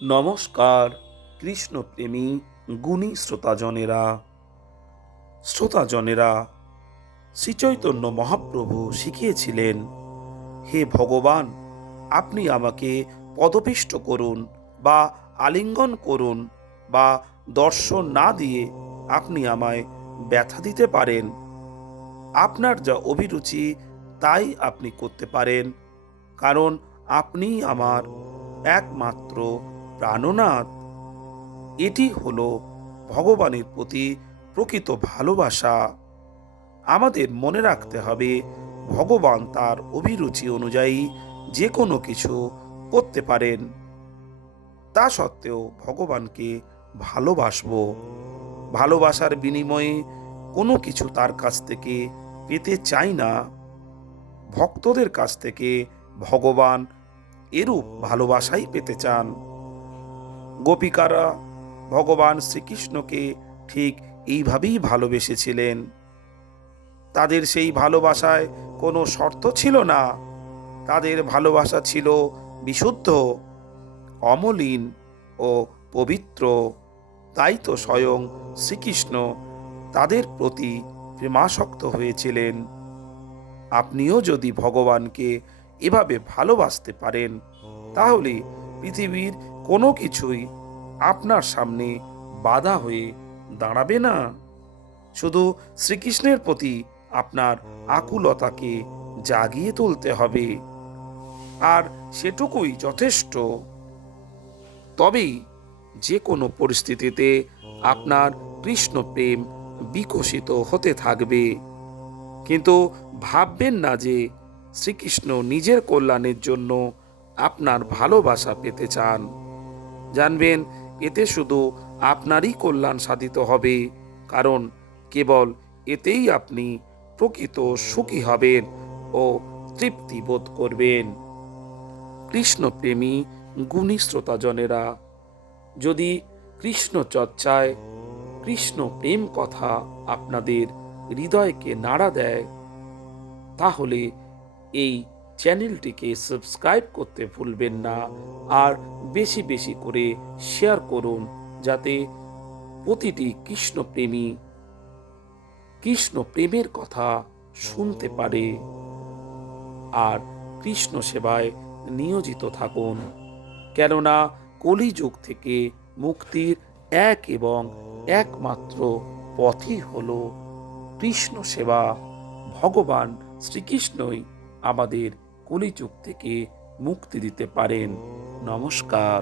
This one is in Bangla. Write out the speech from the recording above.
নমস্কার কৃষ্ণপ্রেমী গুণী শ্রোতাজনেরা শ্রীচৈতন্য মহাপ্রভু শিখিয়েছিলেন, হে ভগবান, আপনি আমাকে পদপিষ্ট করুন বা আলিঙ্গন করুন বা দর্শন না দিয়ে আপনি আমায় ব্যথা দিতে পারেন। আপনার যা অভিরুচি তাই আপনি করতে পারেন, কারণ আপনিই আমার একমাত্র প্রাণনাথ। এটি হলো ভগবানের প্রতি প্রকৃত ভালোবাসা। আমাদের মনে রাখতে হবে, ভগবান তার অভিরুচি অনুযায়ী যে কোনো কিছু করতে পারেন। তা সত্ত্বেও ভগবানকে ভালোবাসবো। ভালোবাসার বিনিময়ে কোনো কিছু তার কাছ থেকে পেতে চাই না। ভক্তদের কাছ থেকে ভগবান এরূপ ভালোবাসাই পেতে চান। গোপিকারা ভগবান শ্রীকৃষ্ণকে ঠিক এইভাবেই ভালোবেসেছিলেন। তাদের সেই ভালোবাসায় কোনো শর্ত ছিল না। তাদের ভালোবাসা ছিল বিশুদ্ধ, অমলিন ও পবিত্র। তাই তো স্বয়ং শ্রীকৃষ্ণ তাদের প্রতি প্রেমাসক্ত হয়েছিলেন। আপনিও যদি ভগবানকে এভাবে ভালোবাসতে পারেন, তাহলে পৃথিবীর কোনো কিছুই আপনার সামনে বাধা হয়ে দাঁড়াবে না। শুধু শ্রীকৃষ্ণের প্রতি আপনার আকুলতাকে জাগিয়ে তুলতে হবে, আর সেটুকুই যথেষ্ট। তবেই যে কোনো পরিস্থিতিতে আপনার কৃষ্ণ প্রেম বিকশিত হতে থাকবে। কিন্তু ভাববেন না যে শ্রীকৃষ্ণ নিজের কল্যাণের জন্য আপনার ভালোবাসা পেতে চান। জানবেন, এতে শুধু আপনারই কল্যাণ সাধিত হবে, কারণ কেবল এতেই আপনি প্রকৃত সুখী হবেন ও তৃপ্তি বোধ করবেন। কৃষ্ণপ্রেমী গুণী শ্রোতাজনেরা, যদি কৃষ্ণ চর্চায় কৃষ্ণ প্রেম কথা আপনাদের হৃদয়কে নাড়া দেয়, তাহলে এই চ্যানেলটিকে সাবস্ক্রাইব করতে ভুলবেন না, আর বেশি বেশি করে শেয়ার করুন, যাতে প্রতিটি কৃষ্ণপ্রেমী কৃষ্ণ প্রেমের কথা শুনতে পারে আর কৃষ্ণ সেবায় নিয়োজিত থাকুন। কেননা কলিযুগ থেকে মুক্তির এক এবং একমাত্র পথই হল কৃষ্ণ সেবা। ভগবান শ্রীকৃষ্ণই আমাদের কলিযুগ থেকে মুক্তি দিতে পারেন। নমস্কার।